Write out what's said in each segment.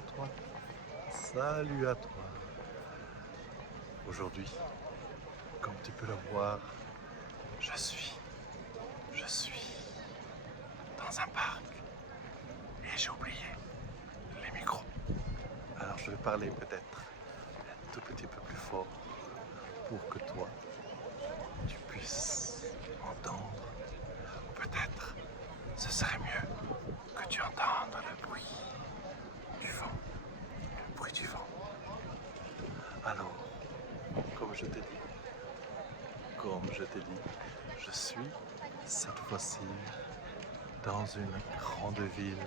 à toi. Salut à toi. Aujourd'hui, comme tu peux le voir, je suis dans un parc et j'ai oublié les micros. Alors je vais parler peut-être un tout petit peu plus fort pour que toi, tu puisses entendre. Ou peut-être, ce serait mieux que tu entendes le bruit du vent. Le bruit du vent. Alors, comme je t'ai dit, je suis cette fois-ci dans une grande ville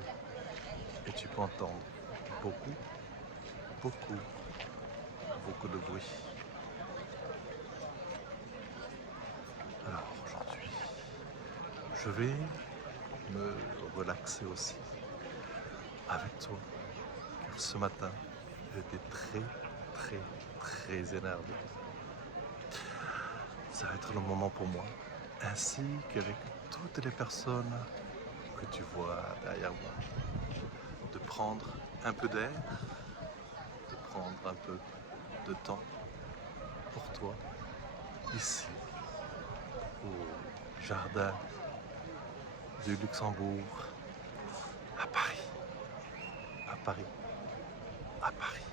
et tu peux entendre beaucoup, beaucoup, beaucoup de bruit. Alors aujourd'hui, je vais me relaxer aussi avec toi car ce matin, j'étais très énervé. Ça va être le moment pour moi, ainsi qu'avec toutes les personnes que tu vois derrière moi, de prendre un peu d'air, de prendre un peu de temps pour toi, ici, au jardin du Luxembourg, à Paris, à Paris, à Paris.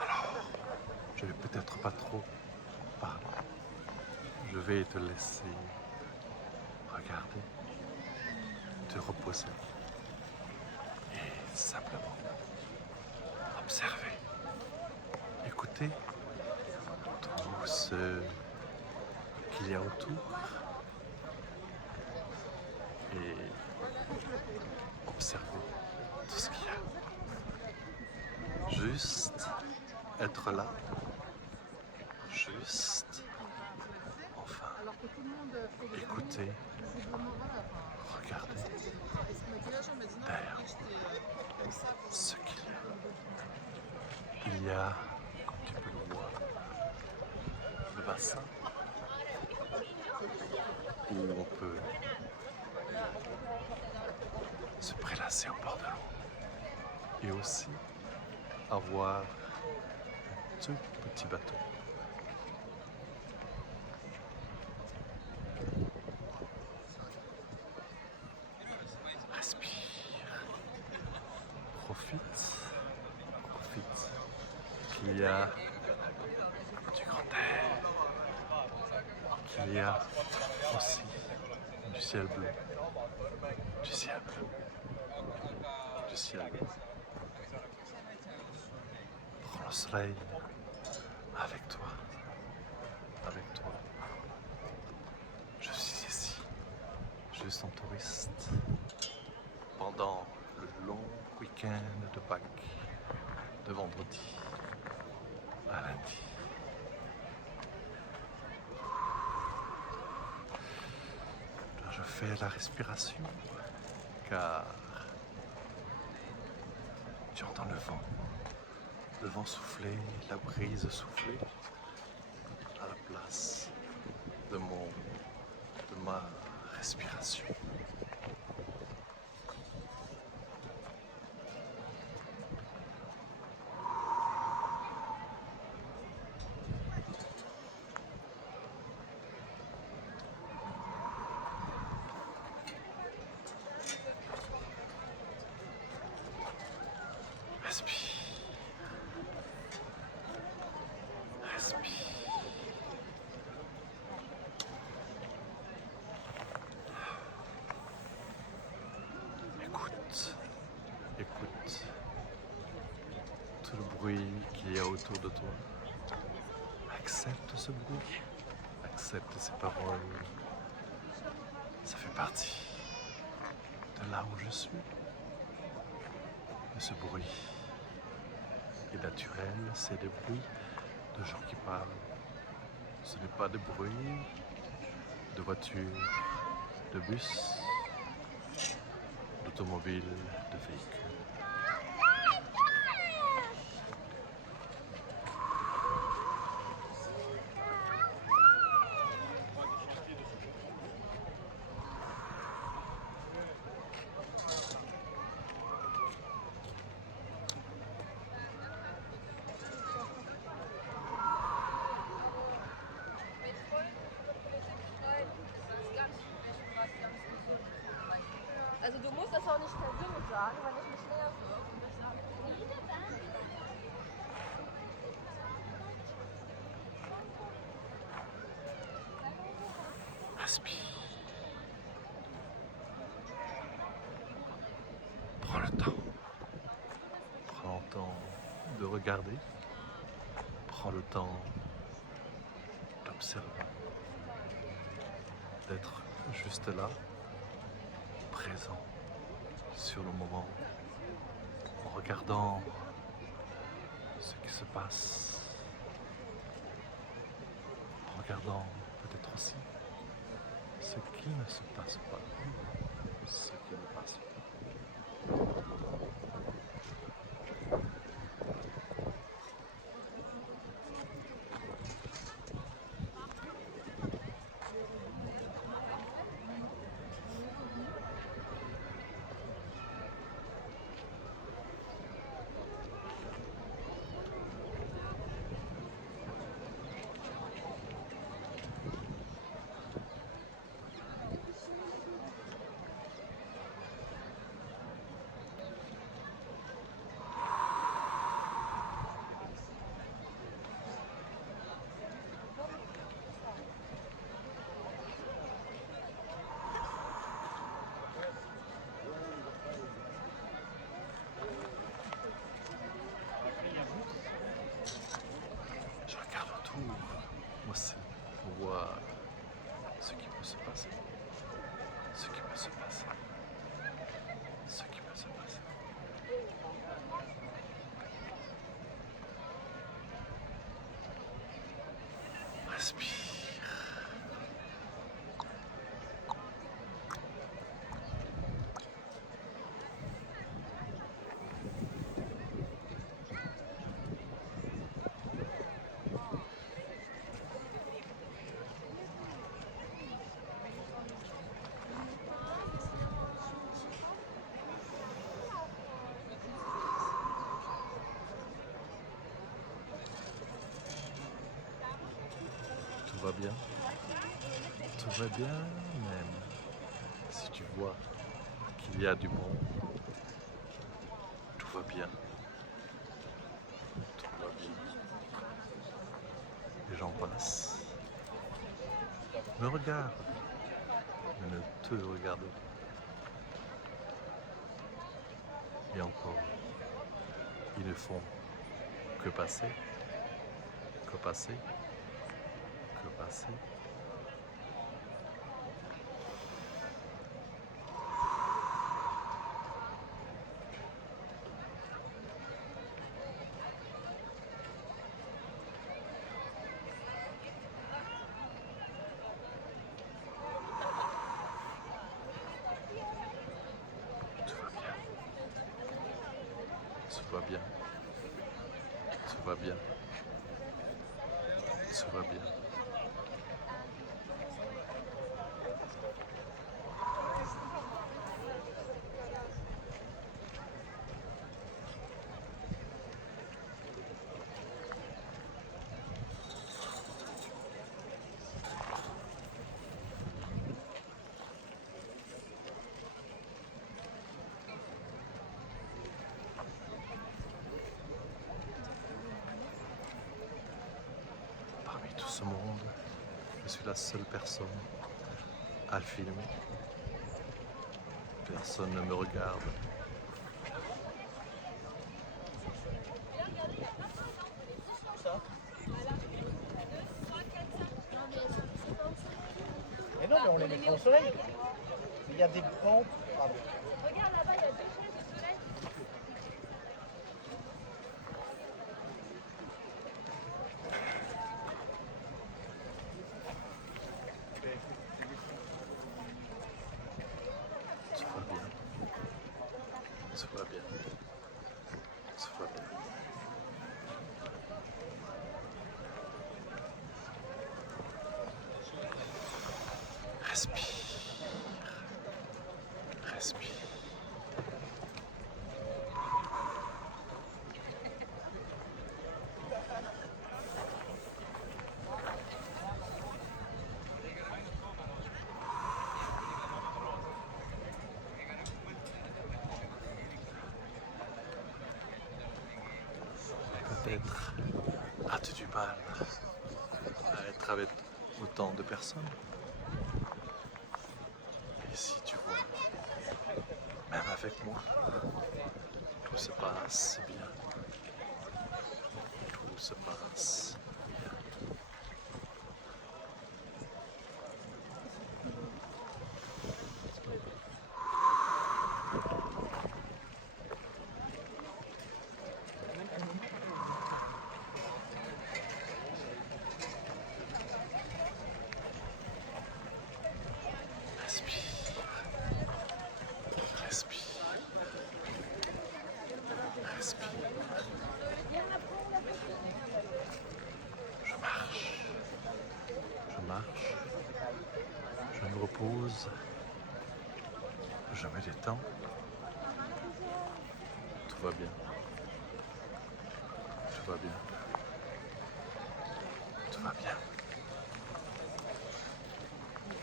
Alors, je vais peut-être pas trop parler. Je vais te laisser regarder, te reposer et simplement observer, écouter tout ce qu'il y a autour et observer tout ce qu'il y a. Juste être là, juste enfin écouter, regarder derrière ce qu'il y a. Il y a, comme tu peux le voir, le bassin où on peut se prélasser au bord de l'eau et aussi avoir un tout petit bateau. Respire, profite qu'il y a du grand air, qu'il y a aussi du ciel bleu, du ciel bleu, du ciel bleu. Prends le soleil avec toi, avec toi. Je suis ici, juste en touriste, pendant le long week-end de Pâques, de vendredi à lundi. Là, je fais la respiration car tu entends le vent souffler, la brise souffler à la place de ma respiration. Respire. Respire. Écoute tout le bruit qu'il y a autour de toi. Accepte ce bruit. Accepte ces paroles. Ça fait partie de là où je suis. Et ce bruit est naturel, c'est des bruits de gens qui parlent. Ce n'est pas des bruits de voitures, de bus, d'automobiles, de véhicules. Also du musst das auch nicht persönlich sagen, wenn ich mich nerve. Respire. Prends le temps. Prends le temps de regarder. Prends le temps d'observer. D'être juste là, présent, sur le moment, en regardant ce qui se passe, en regardant peut-être aussi ce qui ne se passe pas, ce qui ne passe pas. Je regarde autour, moi aussi, pour voir ce qui peut se passer, ce qui peut se passer, ce qui peut se passer. Respire. Tout va bien. Tout va bien, même si tu vois qu'il y a du monde. Tout va bien. Tout va bien. Les gens passent, me regardent, mais ne te regardent pas. Et encore, ils ne font que passer, que passer, que passer. Tout va bien. Tout va bien. Tout va bien. Parmi tout ce monde, je suis la seule personne à le filmer. Personne ne me regarde. Mais non, mais on les met au soleil. Il y a des pompes. Pardon. Regarde là-bas, il y a deux chaises de soleil. Tout va bien. Tout va bien. Tout va bien. Respire. Respire. Peut-être as-tu du mal à être avec autant de personnes. Et si tu vois, même avec moi, tout se passe bien. Tout se passe bien. Respire. Respire. Respire. Je marche. Je marche. Je me repose. Je me détends. Tout va bien. Tout va bien. Tout va bien.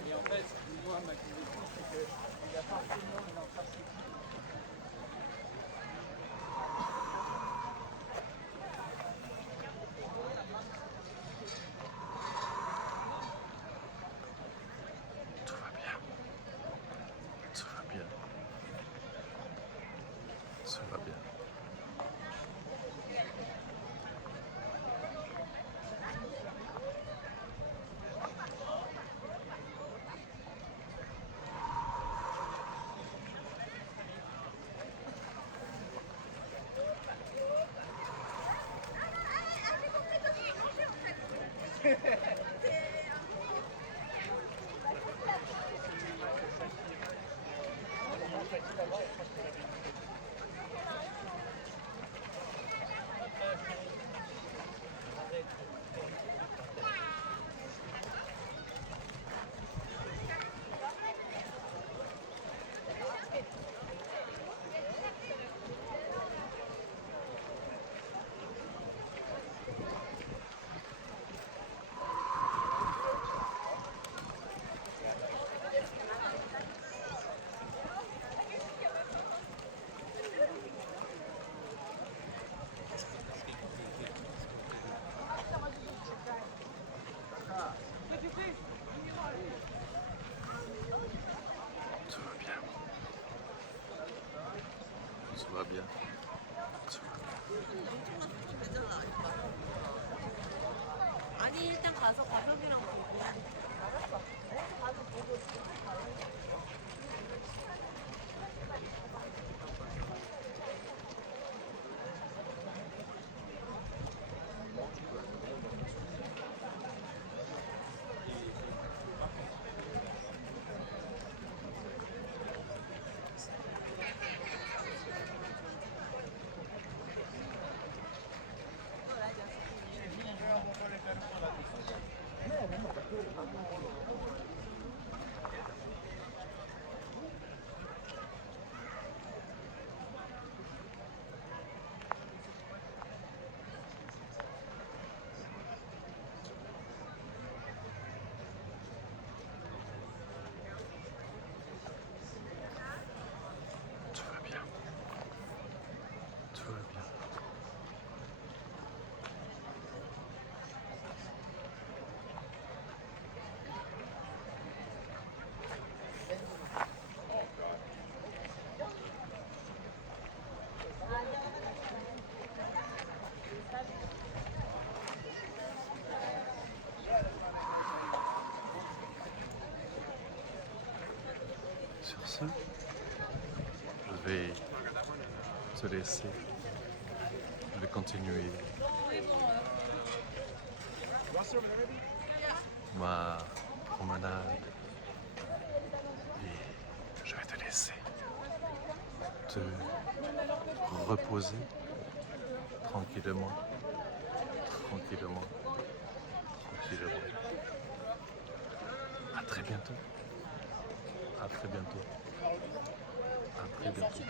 Et en fait, moi, ma question, c'est qu'il y a forcément une infrastructure. Tout va bien. Tout va bien. Tout va bien. Tout va bien. Tout va bien. Tout va bien. 아니 일단 가서 가족이랑 보고. Tout va bien. Tout va bien. Sur ce, je vais te laisser. Je vais continuer ma promenade et je vais te laisser te reposer tranquillement, tranquillement, tranquillement. À très bientôt. À très bientôt. À très bientôt.